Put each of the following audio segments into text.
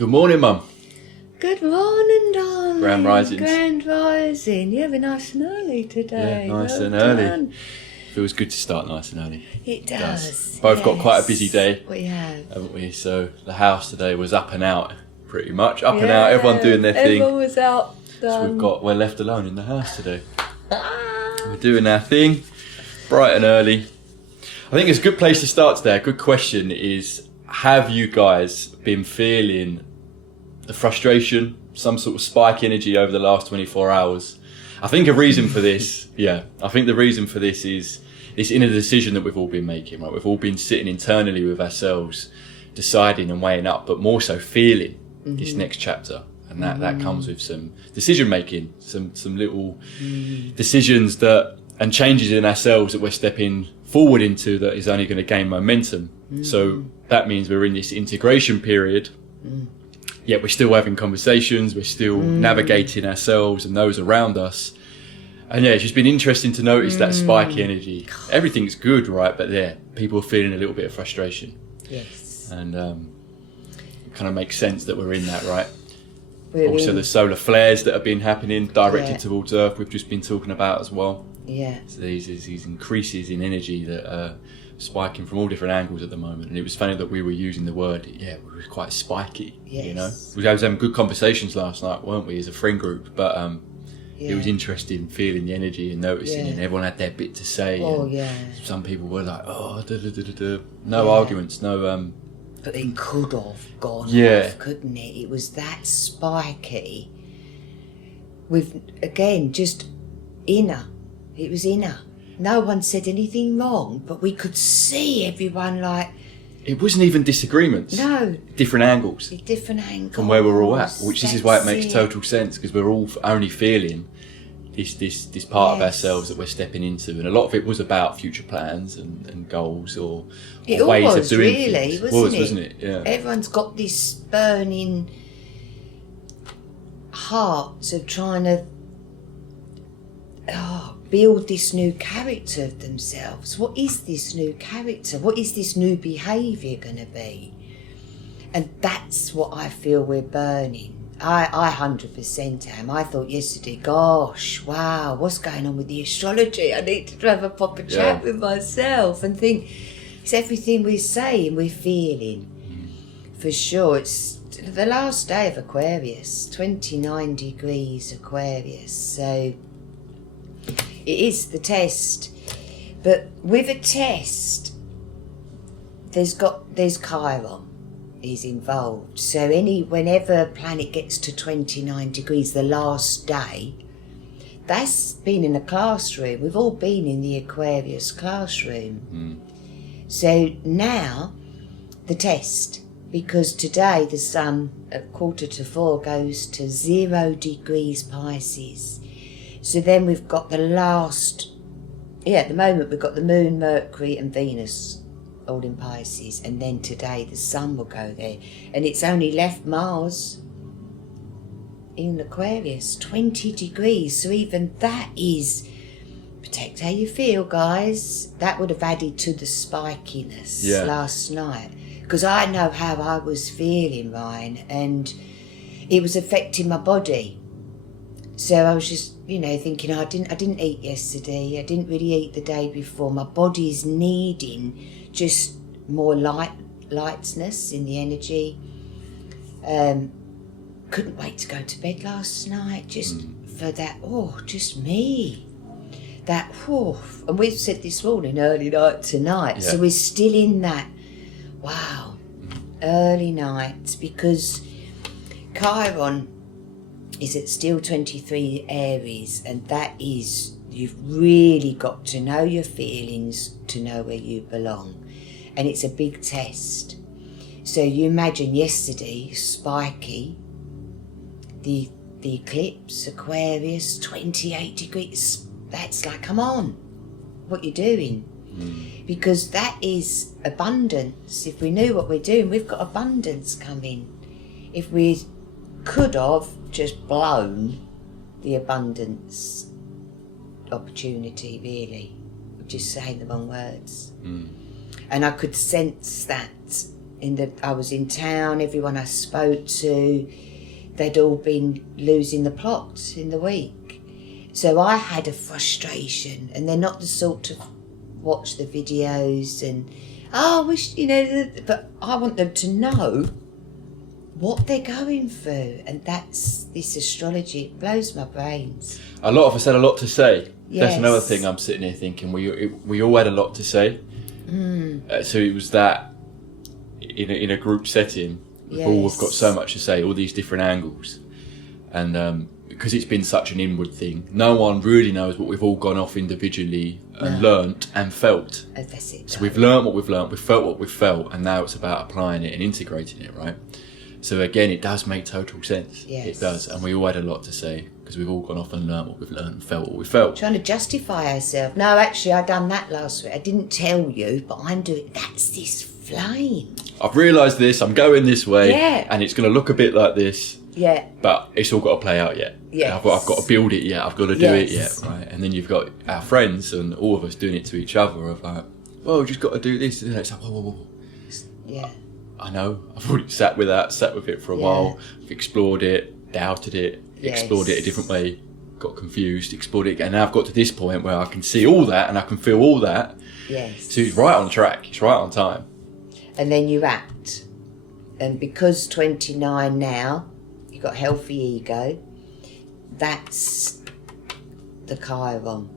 Good morning, Mum. Good morning, darling. Grand risings. Grand rising. You have a nice and early today. Yeah, nice well and early. done. Feels good to start nice and early. It does. Both got quite a busy day, We have. haven't we? So the house today was up and out, pretty much. Up and out, everyone doing their thing. Everyone was out. So we're left alone in the house today. We're doing our thing, bright and early. I think it's a good place to start today. A good question is, have you guys been feeling the frustration, some sort of spike energy over the last 24 hours? I think a reason for this, I think the reason for this is this inner decision that we've all been making, right? We've all been sitting internally with ourselves, deciding and weighing up, but more so feeling this next chapter. And that comes with some decision making, some little decisions and changes in ourselves that we're stepping forward into that is only going to gain momentum. So that means we're in this integration period, yet we're still having conversations, we're still navigating ourselves and those around us. And it's just been interesting to notice that spiky energy. Everything's good, right? But people are feeling a little bit of frustration. Yes. And it kind of makes sense that we're in that, right? We're The solar flares that have been happening directed towards Earth, we've just been talking about as well. Yeah. So these increases in energy that are spiking from all different angles at the moment. And it was funny that we were using the word, we were quite spiky, you know? We was having good conversations last night, weren't we, as a friend group? But it was interesting feeling the energy and noticing and everyone had their bit to say. Some people were like, no arguments, no... But it could have gone off, couldn't it? It was that spiky with, again, just inner. It was inner. No one said anything wrong, but we could see everyone like... It wasn't even disagreements. No. Different angles. Different angles. From where we're all at, which this is why it makes total sense, because we're all only feeling this part of ourselves that we're stepping into. And a lot of it was about future plans and goals or ways of doing things. It wasn't it? Yeah. Everyone's got this burning heart of trying to build this new character of themselves. What is this new character? What is this new behaviour going to be? And that's what I feel we're burning. I 100% am. I thought yesterday, gosh, wow, what's going on with the astrology? I need to have a proper chat with myself and think, it's everything we're saying, we're feeling. For sure, it's the last day of Aquarius, 29 degrees Aquarius. So it is the test. But with a test, there's Chiron is involved. So whenever a planet gets to 29 degrees, the last day, that's been in a classroom. We've all been in the Aquarius classroom. So now, the test, because today the sun at 3:45 goes to 0 degrees Pisces. So then we've got the last, at the moment we've got the Moon, Mercury and Venus all in Pisces, and then today the sun will go there, and it's only left Mars in Aquarius, 20 degrees. So even that is, protect how you feel, guys. That would have added to the spikiness last night, because I know how I was feeling, Ryan, and it was affecting my body. So I was just, thinking, I didn't eat yesterday. I didn't really eat the day before. My body's needing just more lightness in the energy. Couldn't wait to go to bed last night, just for that. Just me. That. And we've said this morning, early night tonight. So we're still in that. Wow, early night, because Chiron is at still 23 Aries, and that is, you've really got to know your feelings to know where you belong, and it's a big test. So you imagine yesterday, spiky, the eclipse, Aquarius, 28 degrees, that's like, come on, what you doing? Because that is abundance. If we knew what we're doing, we've got abundance coming. If we could have just blown the abundance opportunity, really, just saying the wrong words. And I could sense that I was in town, everyone I spoke to, they'd all been losing the plot in the week. So I had a frustration, and they're not the sort to watch the videos and, I wish, but I want them to know what they're going through, and that's this astrology. It blows my brains. A lot of us had a lot to say. Yes. That's another thing I'm sitting here thinking. We all had a lot to say. So it was that in a group setting, we've all got so much to say, all these different angles, and because it's been such an inward thing, no one really knows what we've all gone off individually and learnt and felt. Oh, that's it. So we've learnt what we've learnt, we've felt what we've felt, and now it's about applying it and integrating it, right? So again, it does make total sense. Yes. It does, and we all had a lot to say because we've all gone off and learnt what we've learnt and felt what we felt. Trying to justify ourselves. No, actually, I done that last week. I didn't tell you, but I'm doing. That's this flame. I've realised this. I'm going this way, Yeah. and it's going to look a bit like this. Yeah. But it's all got to play out yet. Yes. I've got to build it yet. I've got to do it Yes. yet, right? And then you've got our friends and all of us doing it to each other of like, well, we've just got to do this. And it's like, whoa. Yeah. I know. I've already sat with it for a while. I've explored it, doubted it, explored it a different way, got confused, explored it again. And now I've got to this point where I can see all that and I can feel all that. Yes. So it's right on track. It's right on time. And then you act. And because 29 now, you've got healthy ego, that's the Chiron.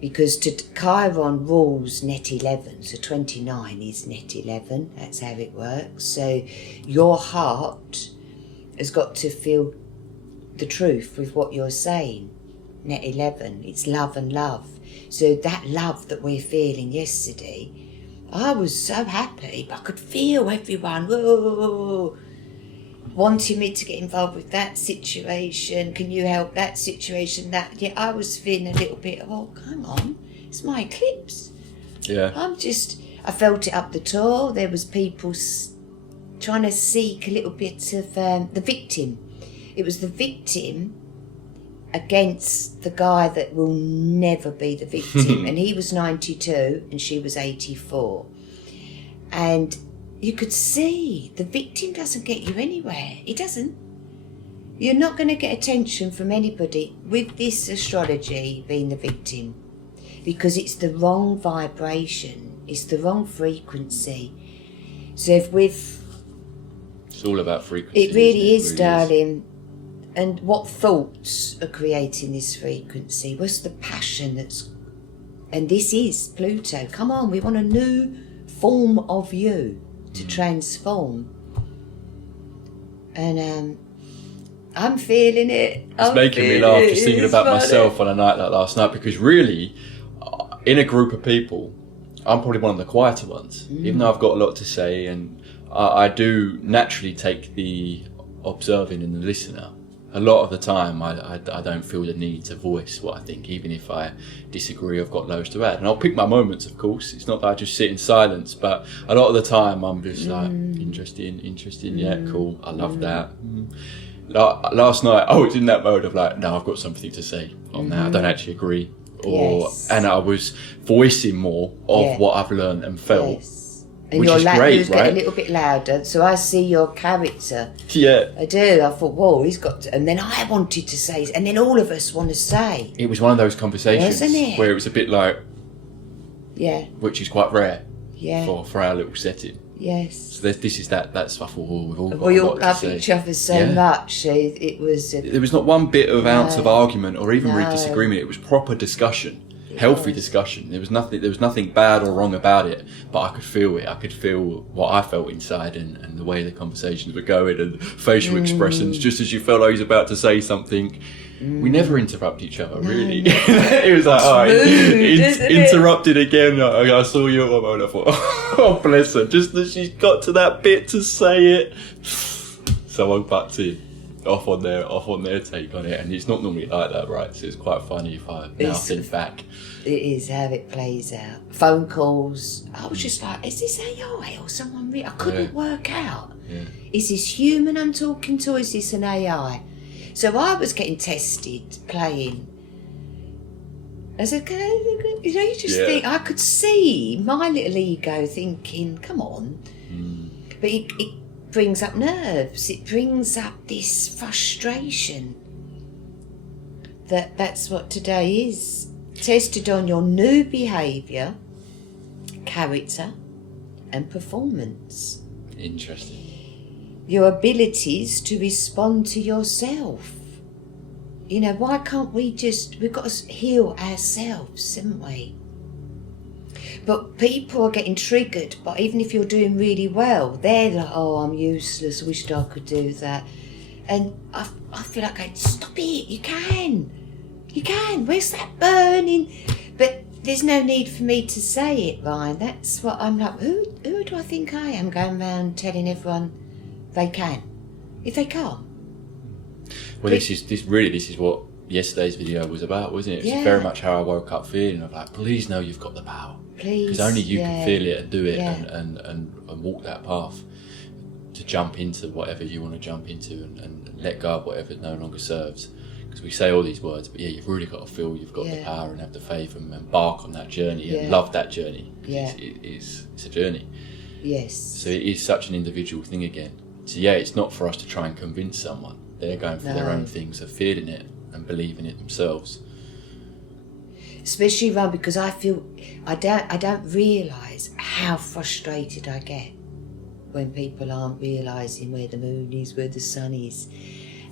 Because Chiron rules net 11, so 29 is net 11, that's how it works. So your heart has got to feel the truth with what you're saying. Net 11, it's love and love. So that love that we're feeling yesterday, I was so happy, but I could feel everyone, whoa, wanting me to get involved with that situation. Can you help that situation? That, yeah, I was feeling a little bit, oh, hang on, it's my eclipse. Yeah. I felt it up the tour. There was people trying to seek a little bit of the victim. It was the victim against the guy that will never be the victim. And he was 92 and she was 84. And you could see the victim doesn't get you anywhere. It doesn't. You're not going to get attention from anybody with this astrology being the victim, because it's the wrong vibration. It's the wrong frequency. So it's all about frequency. It really is, darling. And what thoughts are creating this frequency? What's the passion and this is Pluto. Come on, we want a new form of you to transform. And I'm feeling it. It's making me laugh just thinking about myself on a night like last night, because really, in a group of people, I'm probably one of the quieter ones, even though I've got a lot to say, and I do naturally take the observing and the listener. A lot of the time, I don't feel the need to voice what I think, even if I disagree. I've got loads to add, and I'll pick my moments, of course. It's not that I just sit in silence, but a lot of the time, I'm just like, interesting, yeah, cool, I love that. Last night, I was in that mode of like, no, I've got something to say on that. I don't actually agree, and I was voicing more of what I've learned and felt. Yes. And which your is great, language right? get a little bit louder, so I see your character. Yeah. I do. I thought, whoa, he's got to, and then I wanted to say, and then all of us want to say. It was one of those conversations Wasn't it? where it was a bit like, Yeah. which is quite rare Yeah. for our little setting. Yes. So this is that stuff. We've all got We a all lot to love say. each other so much. So it was. There was not one bit of ounce of argument or even really No. disagreement. It was proper discussion, healthy discussion. There was nothing bad or wrong about it, but I could feel it. I could feel what I felt inside, and the way the conversations were going, and facial expressions. Just as you felt like he was about to say something, we never interrupt each other. Really, it was like, all right, interrupted again. I saw you at one moment. I thought, oh bless her, just as she's got to that bit to say it. So I butted in. Off on their take on it, and it's not normally like that, right? So it's quite funny if I now think back. It is how it plays out. Phone calls. I was just like, is this AI or someone real? I couldn't work out. Yeah. Is this human I'm talking to? Or is this an AI? So I was getting tested playing. I said, you just think, I could see my little ego thinking, come on. But it brings up nerves. It brings up this frustration. That's what today is. Tested on your new behaviour, character and performance. Interesting. Your abilities to respond to yourself. You know, why can't we've got to heal ourselves, haven't we? But people are getting triggered, but even if you're doing really well, they're like, oh, I'm useless, I wish I could do that. And I feel like going, stop it, you can, where's that burning? But there's no need for me to say it, Ryan. That's what I'm like, who do I think I am going around telling everyone they can, if they can't? Well, this is what yesterday's video was about, wasn't it? It was very much how I woke up feeling. I'm like, please know you've got the power. Please. Because only you can feel it and do it and walk that path to jump into whatever you want to jump into and let go of whatever no longer serves. Because we say all these words, but you've really got to feel you've got the power and have the faith and embark on that journey and love that journey. It's a journey. Yes. So it is such an individual thing again. So it's not for us to try and convince someone. They're going for their own things of feeling it and believing it themselves. Especially around, because I feel I don't realise how frustrated I get when people aren't realising where the moon is, where the sun is.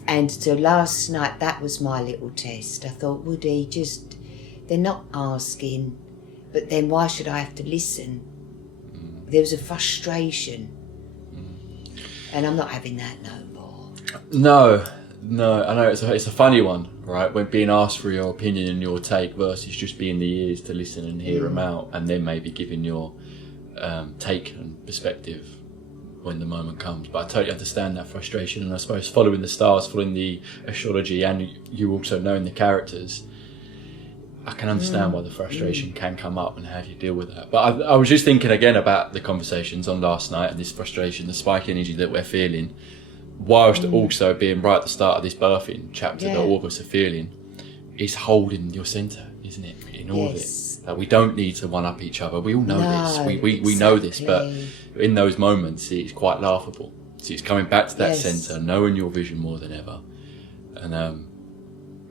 And so last night, that was my little test. I thought, Woody, they're not asking, but then why should I have to listen? There was a frustration. And I'm not having that no more. No, I know it's a funny one, right? When being asked for your opinion and your take versus just being the ears to listen and hear them out, and then maybe giving your take and perspective when the moment comes. But I totally understand that frustration, and I suppose following the stars, following the astrology, and you also knowing the characters, I can understand why the frustration can come up and how do you deal with that. But I was just thinking again about the conversations on last night and this frustration, the spike energy that we're feeling, whilst also being right at the start of this birthing chapter that all of us are feeling, is holding your centre, isn't it? In all of it. Like, we don't need to one up each other. We all know this. We know this, but in those moments it's quite laughable. So it's coming back to that centre, knowing your vision more than ever, and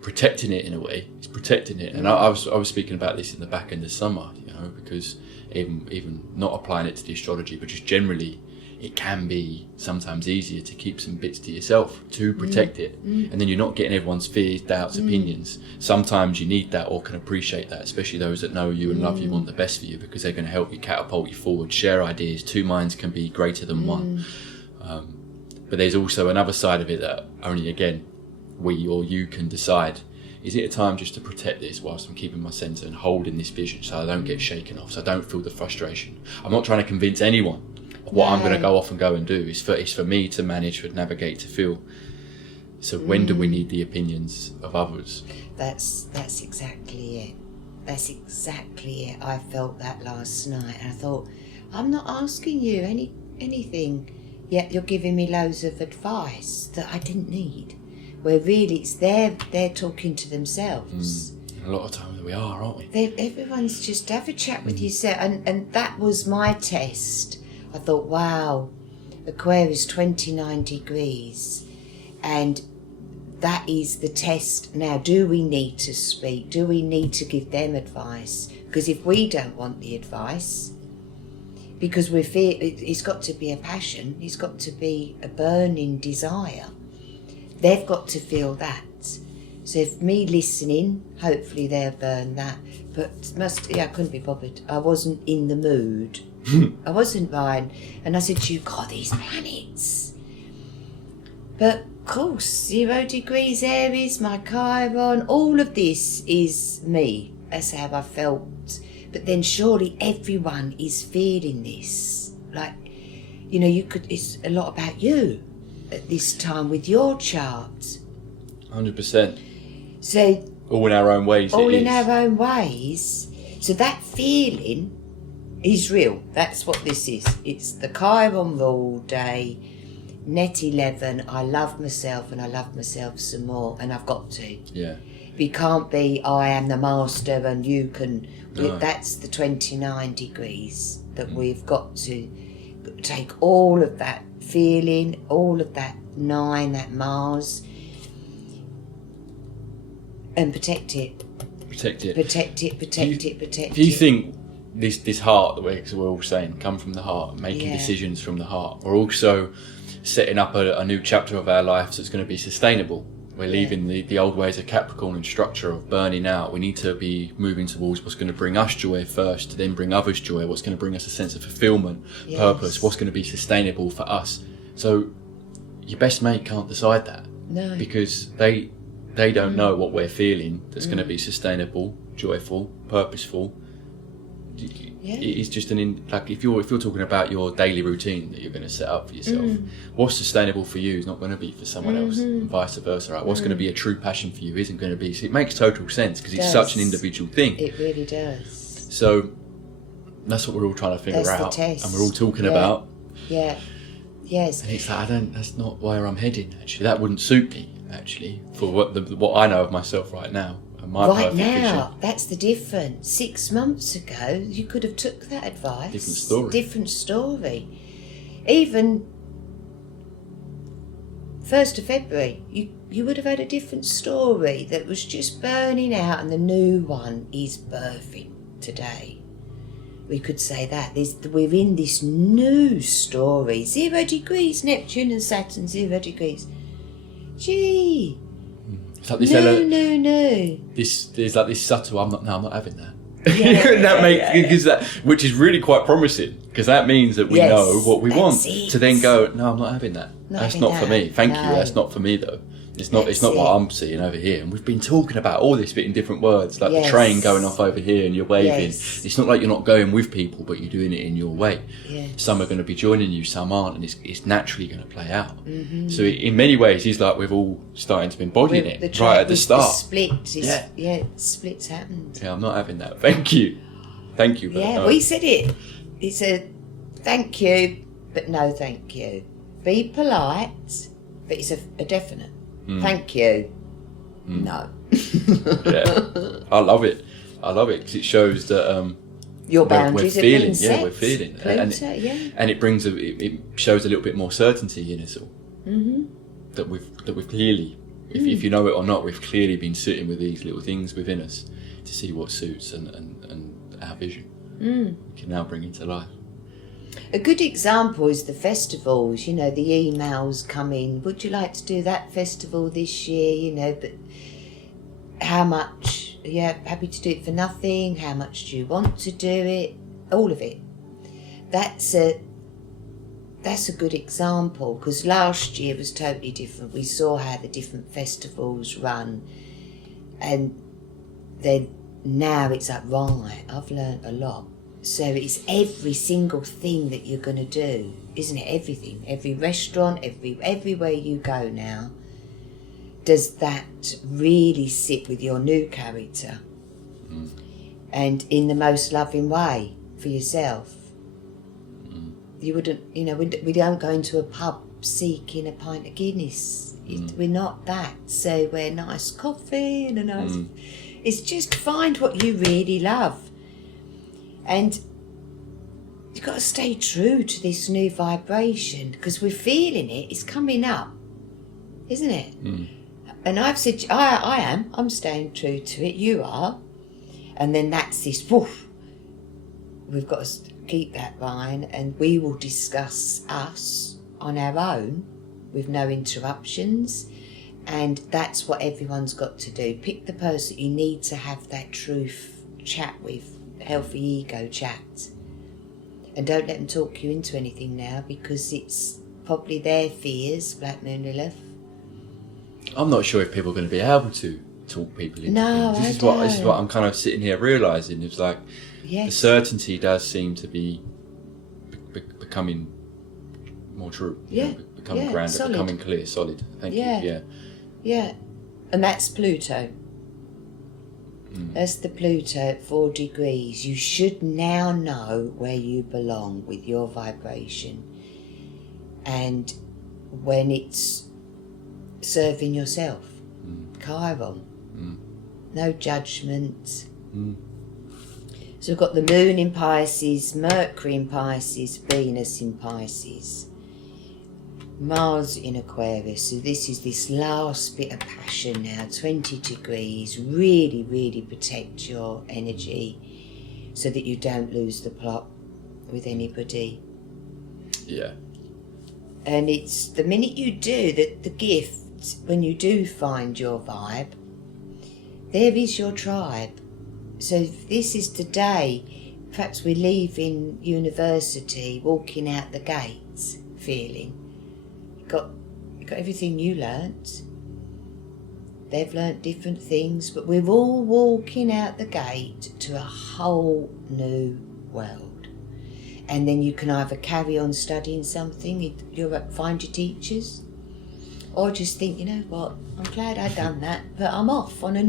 protecting it in a way. It's protecting it. And I was speaking about this in the back end of summer, you know, because even not applying it to the astrology, but just generally, it can be sometimes easier to keep some bits to yourself to protect it. And then you're not getting everyone's fears, doubts, opinions. Sometimes you need that or can appreciate that, especially those that know you and love you, want the best for you, because they're going to help you catapult you forward, share ideas. Two minds can be greater than one. But there's also another side of it that only, again, we or you can decide. Is it a time just to protect this whilst I'm keeping my centre and holding this vision so I don't get shaken off, so I don't feel the frustration? I'm not trying to convince anyone. What I'm going to go off and go and do is for me to manage, to navigate, to feel. So when do we need the opinions of others? That's exactly it. That's exactly it. I felt that last night, and I thought, I'm not asking you anything, yet you're giving me loads of advice that I didn't need. Where really it's they're talking to themselves. A lot of times we are, aren't we? Everyone's just have a chat with yourself, and that was my test. I thought, wow, Aquarius 29 degrees, and that is the test. Now, do we need to speak? Do we need to give them advice? Because if we don't want the advice, because it's got to be a passion, it's got to be a burning desire. They've got to feel that. So if me listening, hopefully they'll burn that. But I couldn't be bothered. I wasn't in the mood. I wasn't, Ryan. And I said to you, God, these planets. But of course, 0 degrees Aries, my Chiron, all of this is me. That's how I felt. But then surely everyone is feeling this. Like, you know, it's a lot about you at this time with your chart. 100%. So all in our own ways. All in our own ways. So that feeling is real. That's what this is. It's the Chiron rule day, net 11. I love myself and I love myself some more, and I've got to. Yeah. We can't be, I am the master and you can. No. That's the 29 degrees that we've got to take all of that feeling, all of that 9, that Mars, and protect it. Protect it. Protect it, protect it, protect it. Do you think this heart that we're all saying, come from the heart, making decisions from the heart, we're also setting up a new chapter of our lives that's going to be sustainable? We're leaving the old ways of Capricorn and structure of burning out. We need to be moving towards what's going to bring us joy first, to then bring others joy, what's going to bring us a sense of fulfillment, purpose, what's going to be sustainable for us. So your best mate can't decide that. No. Because they don't know what we're feeling that's going to be sustainable, joyful, purposeful. It's just like if you're talking about your daily routine that you're going to set up for yourself, what's sustainable for you is not going to be for someone else, and vice versa. Right? What's going to be a true passion for you isn't going to be. So it makes total sense because it's such an individual thing. It really does. So that's what we're all trying to figure out, and we're all talking about. Yeah. Yes. And it's like that's not where I'm heading. Actually, that wouldn't suit me. Actually, for what I know of myself right now. Right now, that's the difference. 6 months ago, you could have took that advice. Different story. Even 1st of February, you would have had a different story that was just burning out, and the new one is birthing today. We could say that. We're in this new story. 0 degrees, Neptune and Saturn, 0 degrees. Gee. It's like this no. There's like this subtle. I'm not having that. Which is really quite promising because that means that we know what we want. To then go, no, I'm not having that. That's not for me. Thank you. That's not for me though. It's not what I'm seeing over here. And we've been talking about all this bit in different words, like the train going off over here and you're waving. It's not like you're not going with people, but you're doing it in your way. Some are going to be joining you, some aren't, and it's naturally going to play out. So in many ways, it's like we've all starting to embody it right at the start. Splits happened. Yeah, I'm not having that. Thank you. We said it. It's a thank you, but no thank you. Be polite, but it's a definite. Thank you. No. I love it because it shows that your boundaries we're feeling. Have been set. We're feeling, Pluto, and it brings it shows a little bit more certainty in us all. That we've clearly, if you know it or not, we've clearly been sitting with these little things within us to see what suits and our vision we can now bring into life. A good example is the festivals, the emails come in, would you like to do that festival this year, but how much, happy to do it for nothing, how much do you want to do it, all of it. That's a good example because last year was totally different. We saw how the different festivals run and then now it's like, right, I've learnt a lot. So it's every single thing that you're going to do, isn't it? Everything, every restaurant, everywhere you go now. Does that really sit with your new character? And in the most loving way for yourself? You wouldn't, we don't go into a pub seeking a pint of Guinness. We're not that. So we're nice coffee and a nice... It's just find what you really love. And you've got to stay true to this new vibration because we're feeling it. It's coming up, isn't it? And I've said, I'm staying true to it. You are. And then that's this, woof. We've got to keep that line and we will discuss us on our own with no interruptions. And that's what everyone's got to do. Pick the person you need to have that truth chat with. Healthy ego chat, and don't let them talk you into anything now because it's probably their fears. Black Moon Lilith. I'm not sure if people are going to be able to talk people into things. This is what I'm kind of sitting here realising. It's like the certainty does seem to be becoming more true. Becoming grander, solid. Becoming clear, solid. Thank you. Yeah, and that's Pluto. That's the Pluto at 4 degrees. You should now know where you belong with your vibration and when it's serving yourself. Chiron. No judgment. So we've got the moon in Pisces, Mercury in Pisces, Venus in Pisces, Mars in Aquarius. So this is this last bit of passion now, 20 degrees. Really, really protect your energy so that you don't lose the plot with anybody. Yeah. And it's the minute you do, that the gift, when you do find your vibe, there is your tribe. So this is today, perhaps we're leaving university, walking out the gates, feeling you got everything you learnt. They've learnt different things, but we're all walking out the gate to a whole new world. And then you can either carry on studying something, you'll find your teachers, or just think, you know what, I'm glad I've done that, but I'm off on I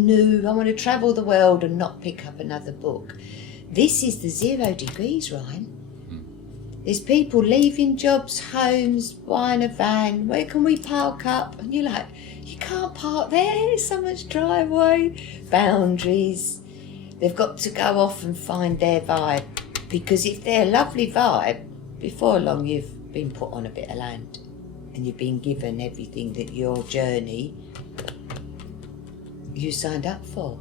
want to travel the world and not pick up another book. This is the 0 degrees, Ryan. There's people leaving jobs, homes, buying a van. Where can we park up? And you're like, you can't park there, there's so much driveway, boundaries. They've got to go off and find their vibe, because if they're a lovely vibe, before long you've been put on a bit of land. And you've been given everything that your journey you signed up for.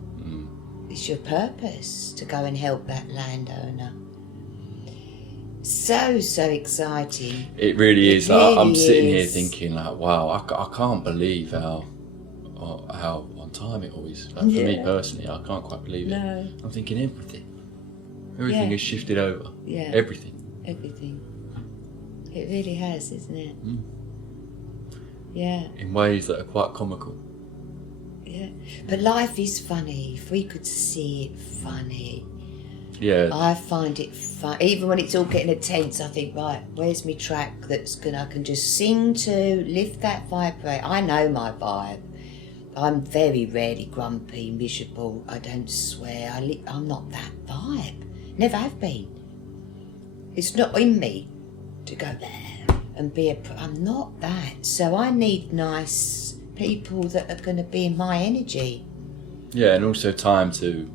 It's your purpose to go and help that landowner. So exciting. It really is. Really I'm sitting here is. thinking, like, wow, I can't believe how on time it always. Like, for me personally, I can't quite believe it. No. I'm thinking everything has shifted over. Yeah. Everything. It really has, isn't it? Yeah. In ways that are quite comical. Yeah. But life is funny. If we could see it funny. Yeah. I find it fun. Even when it's all getting intense, I think, right, where's my track I can just sing to, lift that vibrate. I know my vibe. I'm very rarely grumpy, miserable. I don't swear. I'm not that vibe. Never have been. It's not in me to go there and be I'm not that. So I need nice people that are going to be in my energy. Yeah, and also time to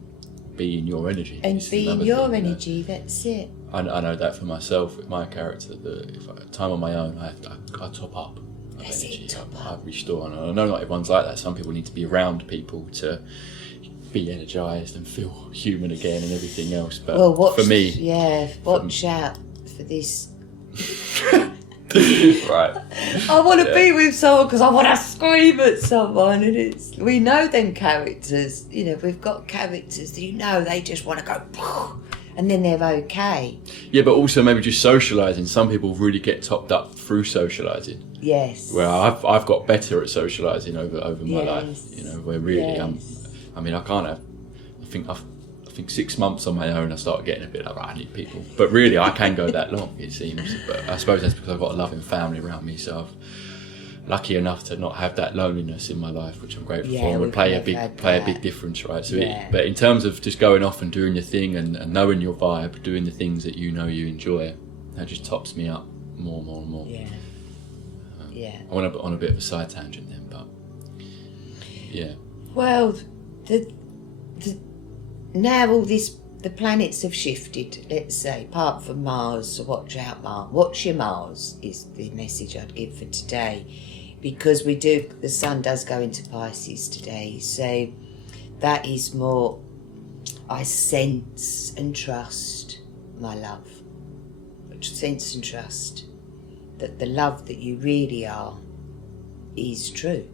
be in your energy. And be in your energy, that's it. I know that for myself with my character, that if I time on my own, I top up. That's energy. it, top I up. restore. And I know not everyone's like that. Some people need to be around people to be energised and feel human again and everything else. But for me, watch out for this. right. I want to be with someone because I want to scream at someone, and we know them characters. You know, we've got characters that they just want to go, and then they're okay. Yeah, but also maybe just socialising. Some people really get topped up through socialising. Yes. Where I've got better at socialising over my life. You know, where really I think 6 months on my own, I start getting a bit like, I need people. But really, I can go that long, it seems. But I suppose that's because I've got a loving family around me, so I'm lucky enough to not have that loneliness in my life, which I'm grateful for, and would play a big difference, right? So, but in terms of just going off and doing your thing and knowing your vibe, doing the things that you enjoy, that just tops me up more and more. Yeah. I went on a bit of a side tangent then, but yeah. Well, now the planets have shifted, let's say, apart from Mars, so watch out, Mars. Watch your Mars is the message I'd give for today, because the sun does go into Pisces today, so that is more, I sense and trust, my love. Sense and trust that the love that you really are is true.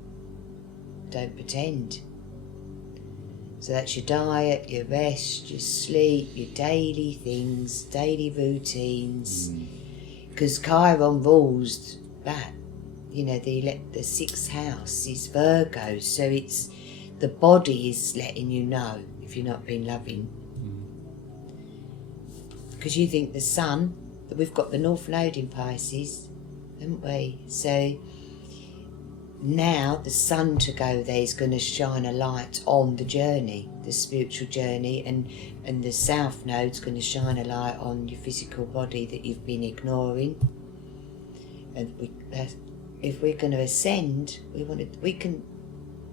Don't pretend. So that's your diet, your rest, your sleep, your daily things, daily routines. Because Chiron rules that. The sixth house is Virgo, so it's the body is letting you know if you're not being loving. Because you think the sun, that we've got the North Node in Pisces, haven't we? So now the sun to go there is going to shine a light on the journey, the spiritual journey, and the South Node's going to shine a light on your physical body that you've been ignoring. And if we're going to ascend, we can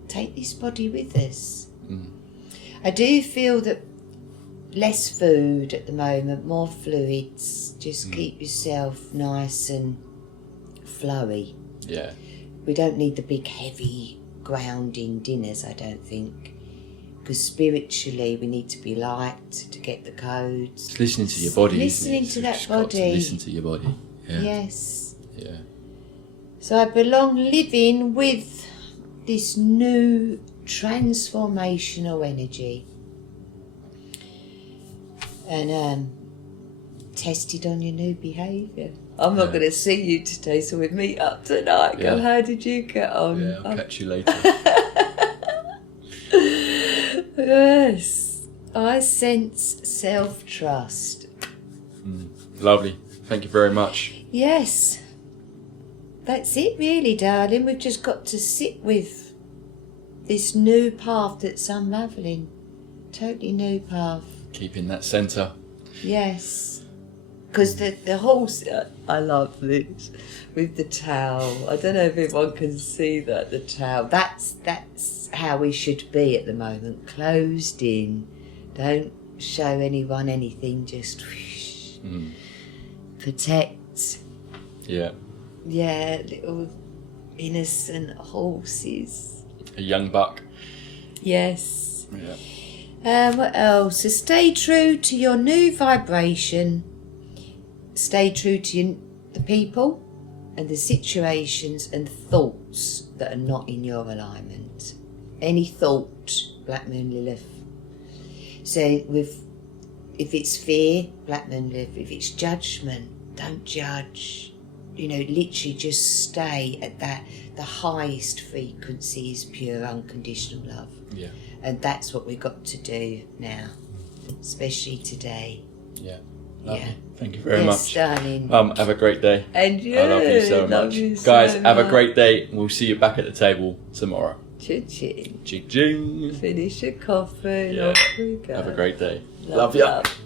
take this body with us. I do feel that less food at the moment, more fluids. Just keep yourself nice and flowy. Yeah. We don't need the big heavy grounding dinners, I don't think. Because spiritually we need to be light to get the codes. It's listening to your body. Listening isn't it? to that Just got to body. listen to your body. Yeah. Yes. Yeah. So I belong living with this new transformational energy. And tested on your new behaviour. I'm not going to see you today, so we meet up tonight. Go, how did you get on? Yeah, I'll catch you later. Yes, I sense self-trust. Lovely. Thank you very much. Yes, that's it really, darling. We've just got to sit with this new path that's unravelling. Totally new path. Keeping that centre. Yes. Because the horse, I love this, with the towel. I don't know if everyone can see that, the towel. That's how we should be at the moment, closed in. Don't show anyone anything, just whoosh. Protect. Yeah. Yeah, little innocent horses. A young buck. Yes. Yeah. What else? So stay true to your new vibration. Stay true to the people and the situations and thoughts that are not in your alignment. Any thought, Black Moon Lilith. So if it's fear, Black Moon Lilith. If it's judgment, don't judge. You know, literally just stay at that. The highest frequency is pure unconditional love. Yeah. And that's what we've got to do now, especially today. Yeah. Lovely. Yeah. Thank you very much. Darling. Have a great day. And you. I love you so love much. you so Guys, have a much. great day. We'll see you back at the table tomorrow. Ching. Ching ching. Finish your coffee. Yeah. Off we go. Have a great day. Love ya. love.